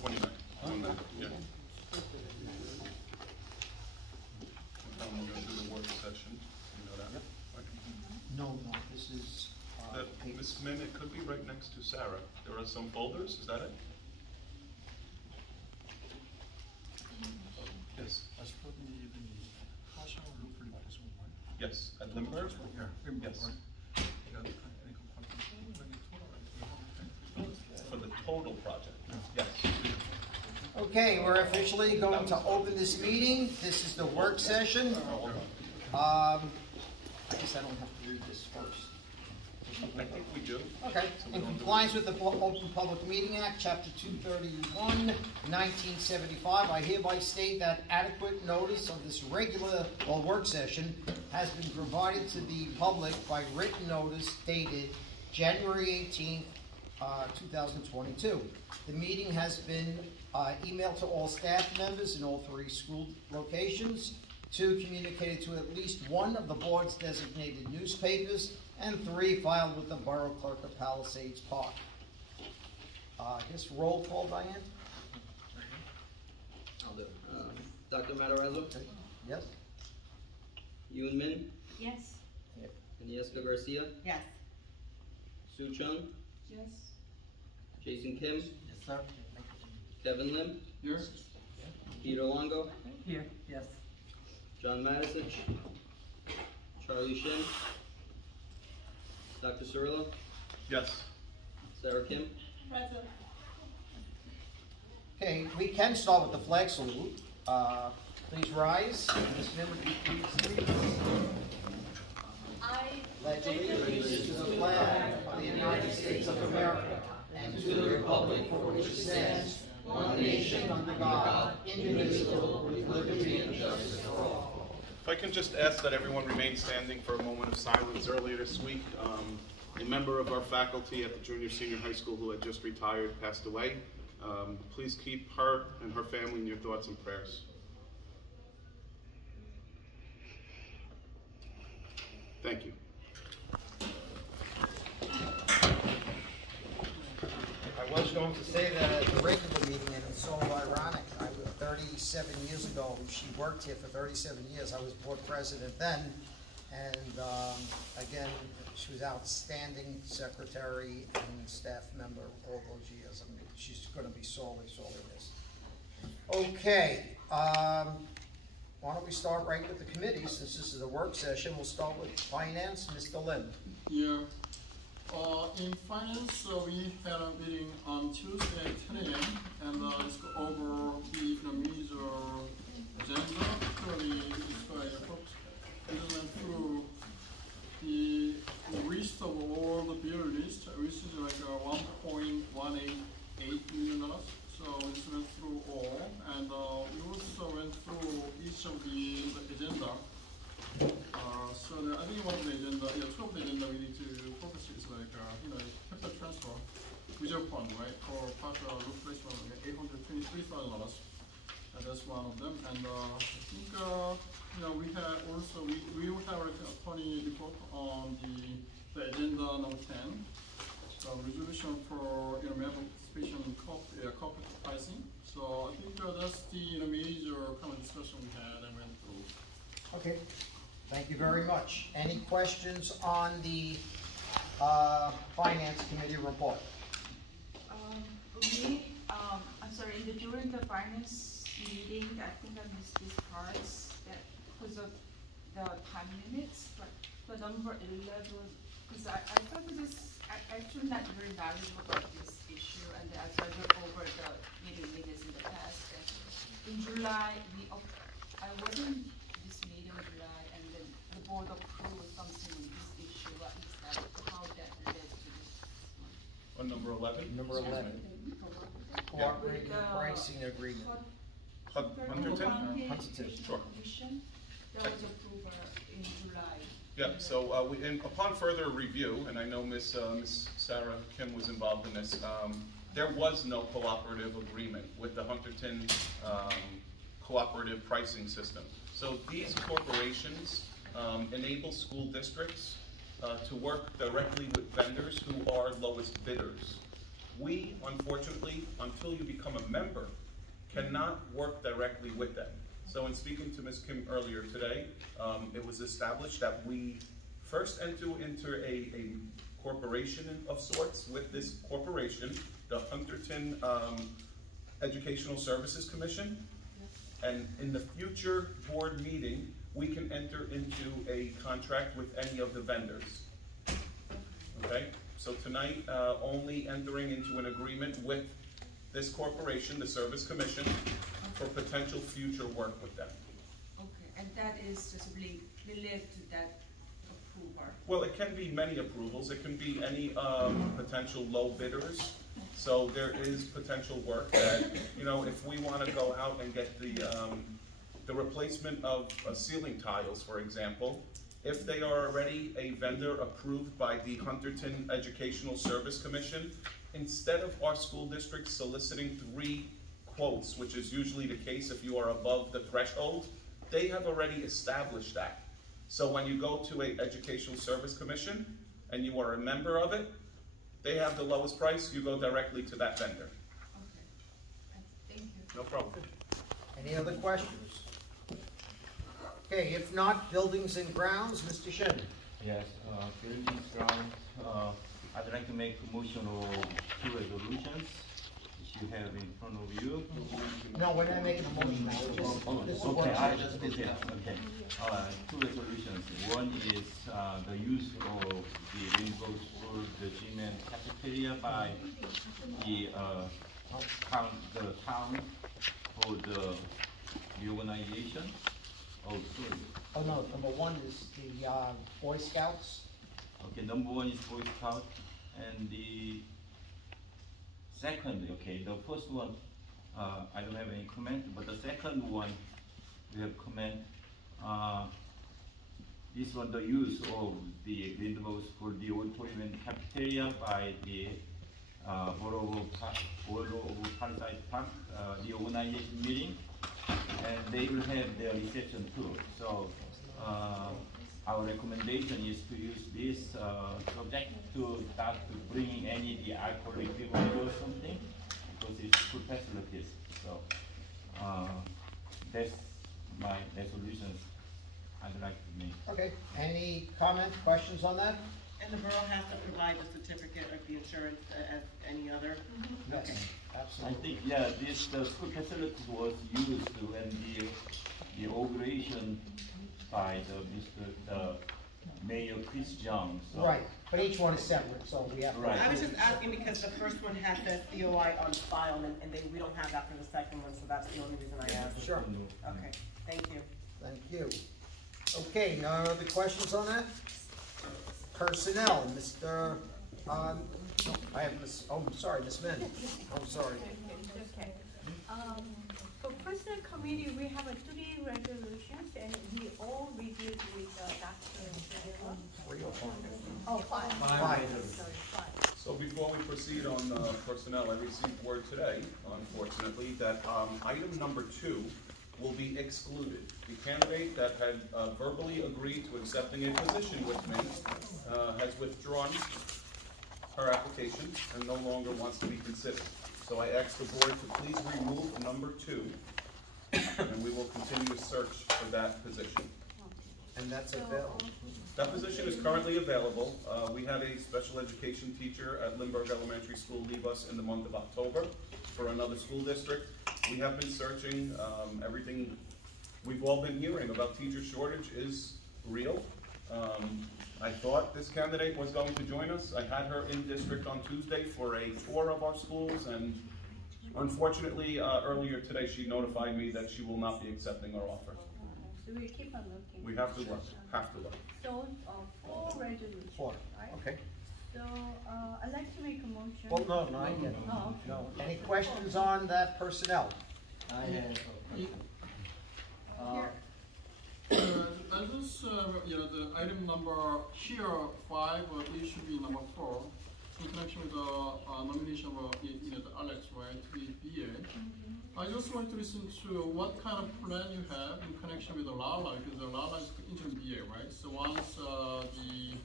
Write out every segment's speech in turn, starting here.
29. Yeah. We're going to do the work session. You know that? Right? No, this is... Ms. Min, it could be right next to Sarah. There are some folders, is that it? Yes. Yes, at Limburg? Yes. For the total project, yes. Okay, we're officially going to open this meeting. This is the work session. I guess I don't have to read this first. I think we do. Okay. In compliance with the Open Public Meeting Act, Chapter 231, 1975, I hereby state that adequate notice of this regular work session has been provided to the public by written notice dated January 18th, 2022. The meeting has been emailed to all staff members in all 3 school locations, 2 communicated to at least 1 of the board's designated newspapers, and 3 filed with the Borough Clerk of Palisades Park. I guess roll call, Diane? I'll do it. Dr. Matarazzo? Yes? Yoon Min? Yes. Agnieszka Garcia? Yes. Sue Chung? Yes. Jason Kim? Yes, sir. Kevin Lim? Yes. Peter Longo? Here. Yes. John Matisich? Charlie Shin? Dr. Cirillo? Yes. Sarah Kim? Present. Okay, we can start with the flag salute. Please rise. Ms. Min, would you please lead? I Pledge allegiance to the flag of the United States of America and to the republic for which it stands, one nation under God, indivisible, with liberty and justice for all. If I can just ask that everyone remain standing for a moment of silence. Earlier this week, a member of our faculty at the junior senior high school who had just retired passed away. Please keep her and her family in your thoughts and prayers. Thank you. I was going to say that at the regular meeting, and it's so ironic. 37 years ago, she worked here for 37 years. I was board president then, and again, she was outstanding secretary and staff member all those years. I mean, she's going to be sorely, sorely missed. Okay, why don't we start right with the committee, since this is a work session. We'll start with finance. Mr. Lim. Yeah. In finance, we had a meeting on Tuesday at 10 a.m. and let's go over the major agenda. Actually, it's quite a focus. We just went through the list of all the bill list, which is like $1.188 million. So we just went through all, and we also went through each of the agenda. So I think one of the agenda, two of the agenda we need to focus is like, capital transfer, reserve fund, right, for partial replacement, $823,000. That's one of them. And I think, we have also, we will have like a funny report on the agenda number 10. So resolution for, participation in corporate pricing. So I think that's the major kind of discussion we had and went through. Okay. Thank you very much. Any questions on the Finance Committee report? I'm sorry, during the finance meeting, I think I missed these parts because of the time limits, but the number 11, because I thought this actually not very knowledgeable about this issue, and as I went over the meeting minutes in the past, in July, I wasn't this meeting in July, and then the board approved something on this issue. What is that? How that led to this one? On number 11? Number 11. Cooperating pricing agreement. Hunterton? Huntington. Sure. That was approved in July. Yeah, so upon further review, and I know Miss Sarah Kim was involved in this, there was no cooperative agreement with the Hunterton cooperative pricing system. So these corporations enable school districts to work directly with vendors who are lowest bidders. We, unfortunately, until you become a member, cannot work directly with them. So in speaking to Ms. Kim earlier today, it was established that we first enter into a corporation of sorts with this corporation, the Hunterton Educational Services Commission. And in the future board meeting, we can enter into a contract with any of the vendors. Okay, so tonight, only entering into an agreement with this corporation, the Service Commission, for potential future work with them. Okay, and that is just related to that approval? Well, it can be many approvals. It can be any potential low bidders. So there is potential work that, you know, if we want to go out and get the replacement of ceiling tiles, for example, if they are already a vendor approved by the Hunterton Educational Service Commission, instead of our school district soliciting 3 quotes, which is usually the case if you are above the threshold, they have already established that. So when you go to an Educational Service Commission and you are a member of it, they have the lowest price, you go directly to that vendor. Okay, thank you. No problem. Any other questions? Okay, if not, buildings and grounds, Mr. Shen. Yes, buildings ground, I'd like to make a motion of 2 resolutions, which you have in front of you. No, we're not making a motion now, we're just, this is Okay, work. okay. 2 resolutions. One is the use of the Rainbow School, the gym and cafeteria by the town for the reorganization. Oh, sorry. Oh, no, number 1 is the Boy Scouts. Okay, number 1 is Boy Scout, and the second, okay, the first one, I don't have any comment, but the second one, we have comment. This one, the use of the windows for the auditorium and cafeteria by the Borough of Palisades Park, the organization meeting, and they will have their reception too. So our recommendation is to use this subject to start to bring any the alcoholic beverage or something, because it's good facilities. So that's my resolutions I'd like to make. Okay, any comments, questions on that? And the borough has to provide the certificate of the insurance as any other? Yes, I absolutely. think, yeah, the school facilities was used when the inauguration by the Mayor Chris Young. So. Right, but each one is separate, so we have. Right. I was just asking because the first one has the COI on file and we don't have that for the second one, so that's the only reason I asked. Sure. Okay, thank you. Thank you. Okay, no other questions on that? Personnel, Mr. I have Miss, oh, I'm sorry, Miss Min. I'm sorry. Okay. For personnel committee, we have 3 resolutions, and we all reviewed with Dr. 3 or 5? Oh, 5. 5. Sorry, 5. So before we proceed on personnel, I received word today, unfortunately, that item number 2 will be excluded. The candidate that had verbally agreed to accepting a position with me has withdrawn her application and no longer wants to be considered. So I ask the board to please remove number 2, and we will continue to search for that position. And that's available. That position is currently available. We had a special education teacher at Lindbergh Elementary School leave us in the month of October for another school district. We have been searching. Everything we've all been hearing about teacher shortage is real. I thought this candidate was going to join us. I had her in district on Tuesday for a tour of our schools, and unfortunately, earlier today she notified me that she will not be accepting our offer. So we keep on looking. We have to look, have to look. So, 4 resolutions, 4, right? okay. So, I'd like to make a motion. Well, no, not yet. Oh, okay. No. Any questions on that personnel? I have. I just, the item number here, 5, it should be number 4, in connection with the nomination of, the Alex, right, to be BA. I just want to listen to what kind of plan you have in connection with the Lala, because the Lala is the interim BA, right? So once the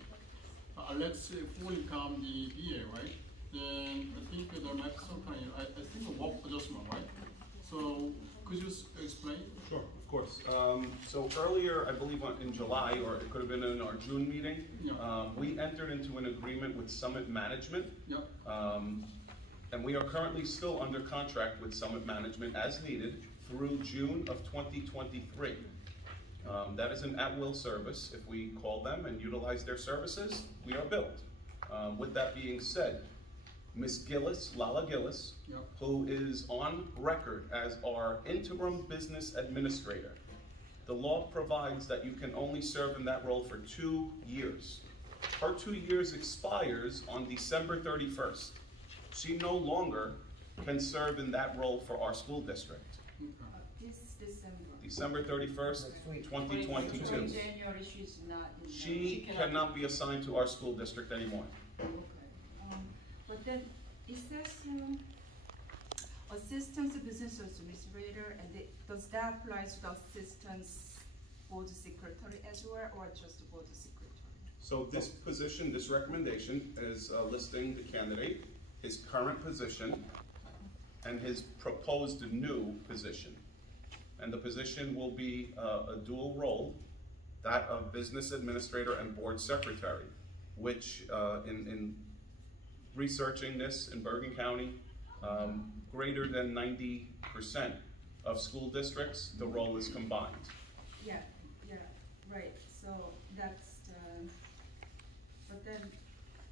Alex fully become the BA, right, then I think the So earlier, I believe in July, or it could have been in our June meeting, Yeah. we entered into an agreement with Summit Management. Yep. And we are currently still under contract with Summit Management as needed through June of 2023. That is an at-will service. If we call them and utilize their services, we are billed. With that being said, Ms. Gillis, Lala Gillis, Yep. who is on record as our interim business administrator, the law provides that you can only serve in that role for 2 years. Her 2 years expires on December 31st. She no longer can serve in that role for our school district. This December. December 31st, Next week. 2022. January, she's not in. She cannot be assigned to our school district anymore. Okay. But then, it says, assistant business administrator, and does that apply to the assistant board secretary as well, or just the board secretary? So this position, this recommendation is listing the candidate, his current position, and his proposed new position. And the position will be a dual role, that of business administrator and board secretary, which in researching this in Bergen County, greater than 90% of school districts, the role is combined. Yeah, right, so that's the, but then,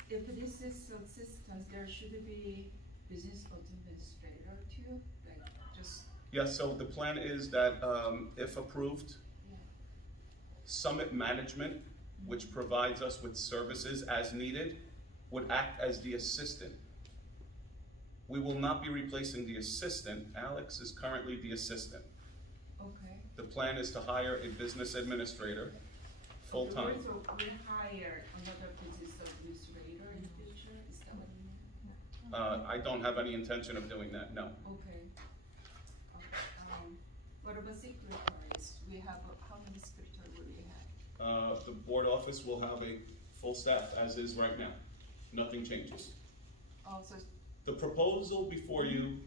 if this is assistant, there should be business administrator too, like, just, Yes, so the plan is that if approved, yeah. Summit Management, which provides us with services as needed, would act as the assistant. We will not be replacing the assistant. Alex is currently the assistant. Okay. The plan is to hire a business administrator, full-time. So we hire another business administrator in the future, is that what you mean? I don't have any intention of doing that, no. Okay. What about secretaries? We have, how many secretaries will we have? The board office will have a full staff as is right now. Nothing changes. Also, The proposal before you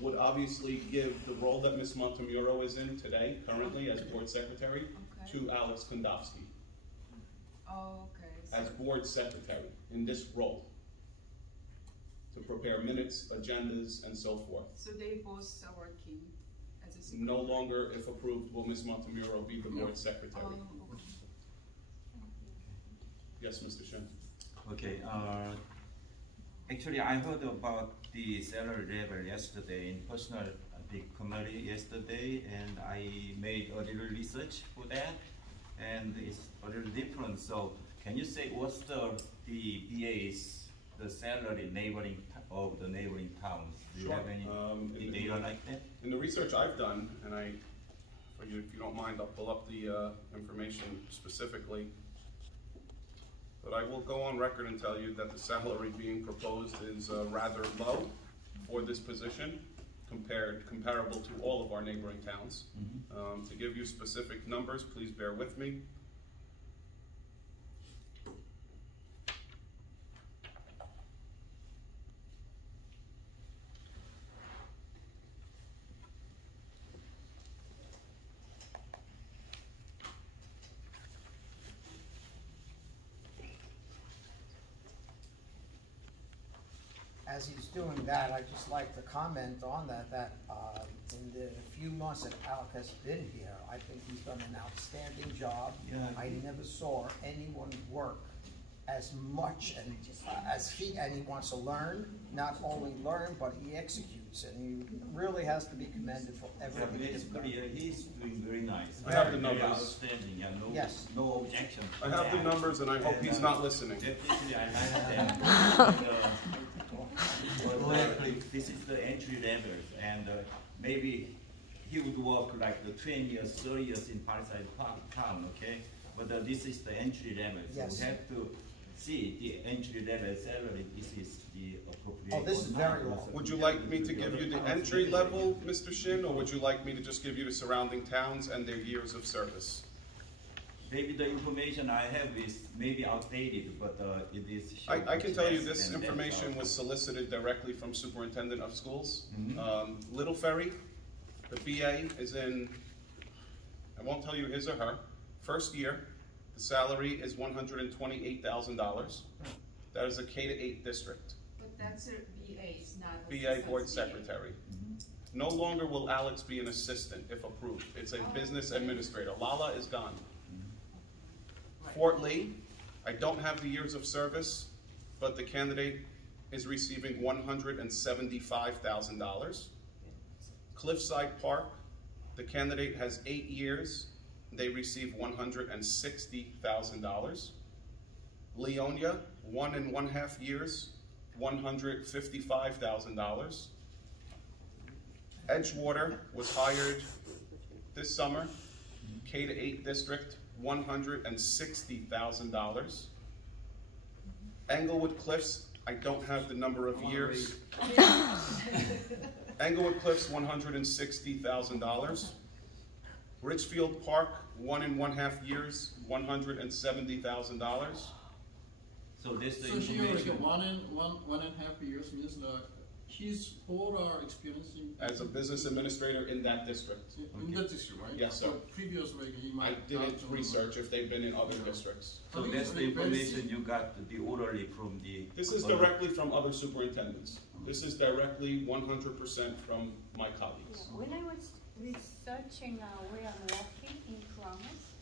would obviously give the role that Ms. Montemuro is in today, currently as board secretary, okay. to Alex Kondowski Okay. as board secretary in this role, to prepare minutes, agendas, and so forth. So they both are working as a secretary? No longer, if approved, will Ms. Montemuro be the board secretary. Okay. Yes, Mr. Shin. Okay, actually I heard about the salary level yesterday in personal the committee yesterday, and I made a little research for that, and it's a little different. So can you say what's the BA's the salary of the neighboring towns? Do you Sure. have any data like that? In the research I've done, and for you, if you don't mind, I'll pull up the information specifically. But I will go on record and tell you that the salary being proposed is rather low for this position, comparable to all of our neighboring towns. To give you specific numbers, please bear with me. As he's doing that, I'd just like to comment on that in the few months that Alec has been here, I think he's done an outstanding job. Yeah. I never saw anyone work as much as he wants to learn, not only learn, but he executes, and he really has to be commended for everything he's done. He's doing very nice. I have the Very numbers. outstanding, yeah, Yes. no objection. I have the numbers, and I hope he's not listening. Definitely, I like that. This is the entry level, and maybe he would work like the 20 years, 30 years in Palisades town, okay? But this is the entry level, so Yes. we have to see the entry level salary. This is the appropriate. Oh, this is or not. very low. Would you like me to give you the entry level, Mr. Shin, or would you like me to just give you the surrounding towns and their years of service? Maybe the information I have is maybe outdated, but it is. I can tell you less this than that. information was solicited directly from Superintendent of Schools. Mhm. Little Ferry, the BA is in I won't tell you his or her. First year, the salary is $128,000. That is a K-8 district. But that's a BA, it's not. BA board BA. secretary. No longer will Alex be an assistant if approved. It's a business administrator. Lala is gone. Fort Lee, I don't have the years of service, but the candidate is receiving $175,000. Cliffside Park, the candidate has 8 years. They receive $160,000. Leonia, 1.5 years, $155,000. Edgewater was hired this summer, K-8 district, $160,000. Englewood Cliffs, I don't have the number of years. Englewood Cliffs, $160,000. Richfield Park, 1.5 years, $170,000. So this the So here, like, information. 1.5 years means that his whole experiencing As a business administrator in that district. in that district, right? Yes, sir. So previous, like, he I might. didn't not to- research if they've been in other districts. So that's the information you got the orally from the. This is directly from other superintendents. This is directly 100% from my colleagues. When I was researching where I'm working in Columbus,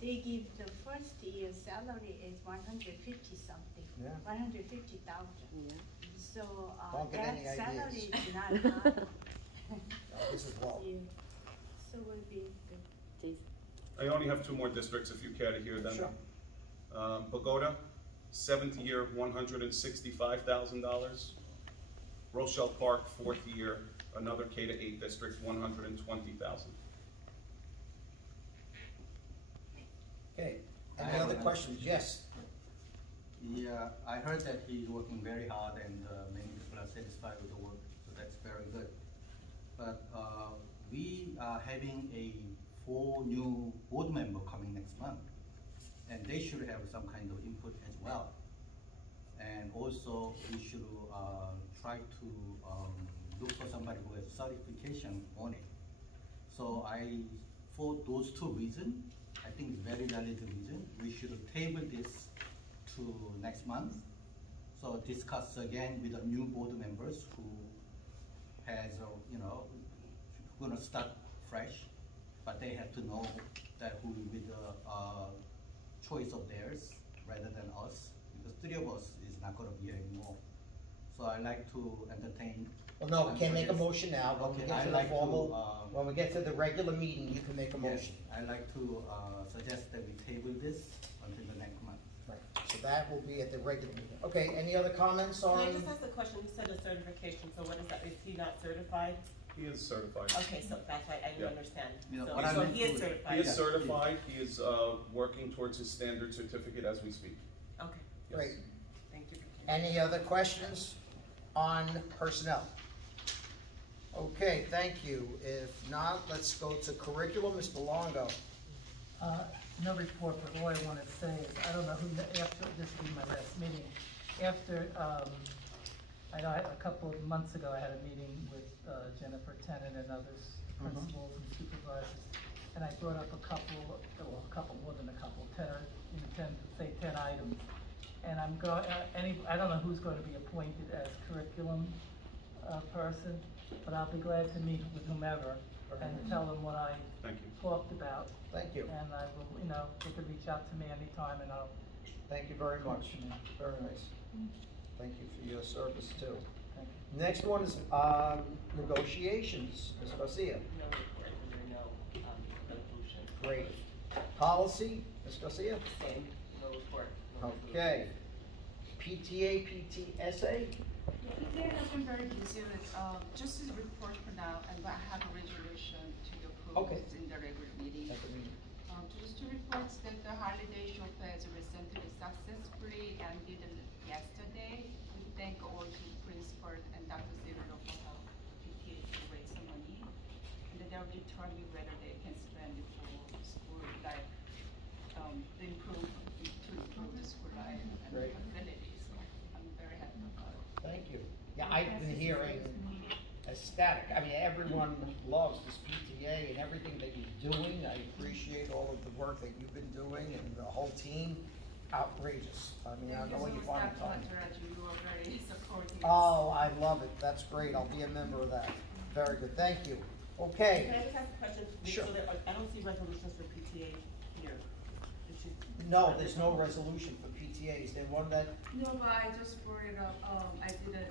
they give the first year salary is 150 something, Yeah. 150,000. So Don't get that any salary ideas. is not high. This is low. Yeah. So would be good. I only have 2 more districts if you care to hear them. Sure. Pagoda, 7th year, $165,000. Rochelle Park, 4th year, another K-8 district, $120,000. Okay, I any have other another questions? Yes. Yeah, I heard that he's working very hard and many people are satisfied with the work, so that's very good. But we are having 4 new board members coming next month, and they should have some kind of input as well. And also, we should try to look for somebody who has certification on it. So for those 2 reasons, I think it's very valid reason, we should table this to next month. So discuss again with the new board members who has, gonna start fresh, but they have to know that who will be the choice of theirs rather than us, because 3 of us is not gonna be here anymore. So I like to entertain. Well, no, we can't make a suggest- motion now. When we Okay, get I to the like to, formal, when we get to the regular meeting, you can make a Yes, motion. I like to suggest that we table this until the next month. Right, so that will be at the regular meeting. Okay, any other comments Can I on? just ask a question? You said a certification, so what is that? Is he not certified? He is certified. Okay, so that's why I Yeah. didn't understand. You know, So what I meant he is to- certified? He is certified, he is working towards his standard certificate as we speak. Okay, Yes. Great. thank you. Any other questions on personnel? Okay, thank you. If not, let's go to curriculum, Mr. Longo. No report, but all I want to say is, I don't know who, after, this will be my last meeting, after, I know a couple of months ago, I had a meeting with Jennifer Tennant and others, principals and supervisors, and I brought up a couple, more than a couple, 10 items. And I'm going, I don't know who's going to be appointed as curriculum person, but I'll be glad to meet with whomever and tell them what I Thank you. talked about. Thank you. And I will, they can reach out to me anytime and I'll. Thank you very much. Very nice. Thank you for your service too. Thank you. Next one is negotiations, Ms. Garcia. No report, and there are no resolution. Great. Policy, Ms. Garcia. Same, no report. no resolution. Okay. PTA, PTSA. They have been very busy with, just as a report for now, and I have a resolution to approve Okay. in the regular meeting. Just to report that the holiday show fest recently successfully ended yesterday. We thank all the principals and Dr. Cyril for help PTA to raise some money. And then they'll determine whether they can spend it for school life, to improve the school life and Great. facilities. So I'm very happy about it. Thank you. Yeah, I've been hearing, ecstatic. I mean, everyone loves this PTA and everything that you're doing. I appreciate all of the work that you've been doing and the whole team. Outrageous. I mean, I know when you find the time. You are very supportive. Oh, I love it. That's great. I'll be a member of that. Very good. Thank you. Okay. Can I just ask a question? Sure. So I don't see resolutions for PTA here. No, there's no resolution for PTAs. They one that No, but I just brought it up, I did a